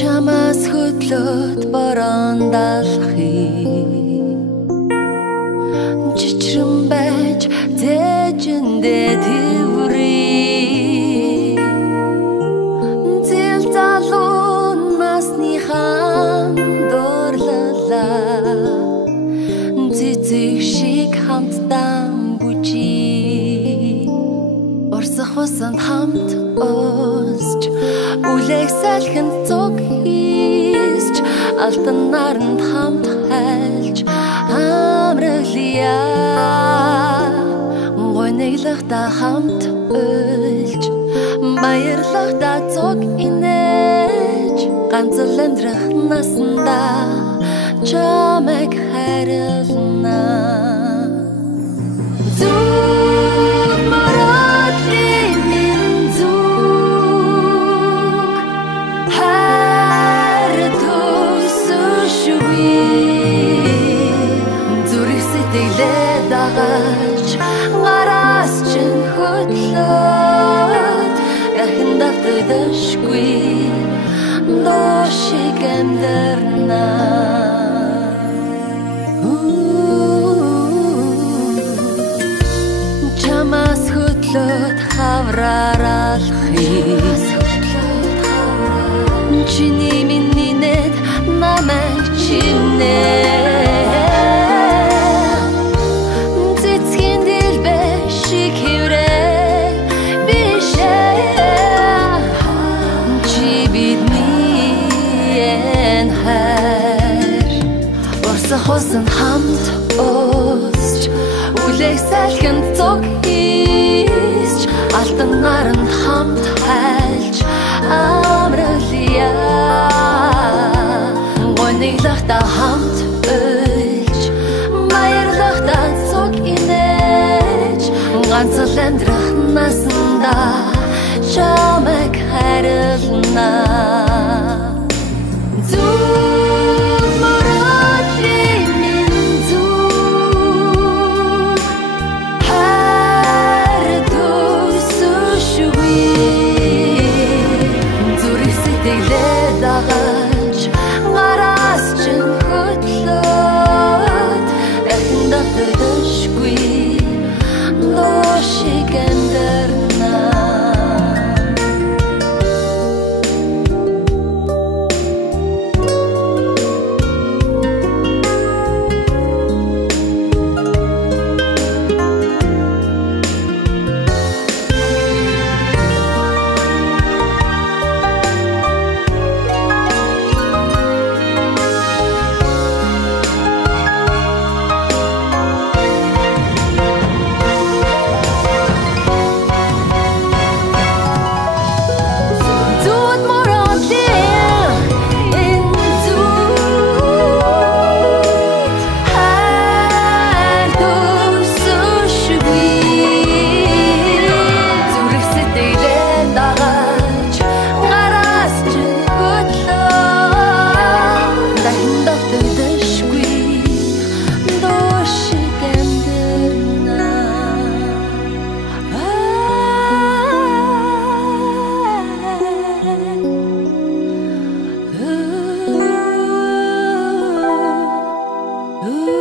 чамаас хөдлөд борондалхий чичрэн байж зэжэндээ тэврий зэл залуун насныхан дурлалаа цэцэг шиг хамтдан бүжий орсох усанд хамт осч үлэх салхинд цуг хийсч алтан наранд хамт хайлж амралия гонеглахта хамт ойлж баярлахта цуг инээж ганцл амьдрах насанда чамайг хайрлана Ngaras чин хөдлөд яхин давтдашгүй дошиг амьдрна чамаас хөдлөд хаврааралхий чиний миний нэт намайг чинээ Хосон хамт осч үлэх салхинд цуг хийсч алтан наранд хамт хайлж амралия гонеглахта хамт ойлж баярлахта цуг инээж ганцл амьдрах насанда чамайг хайрлана Ngaras чин хөдлөд яхин давтдашгүй дошиг амьдрна Ooh.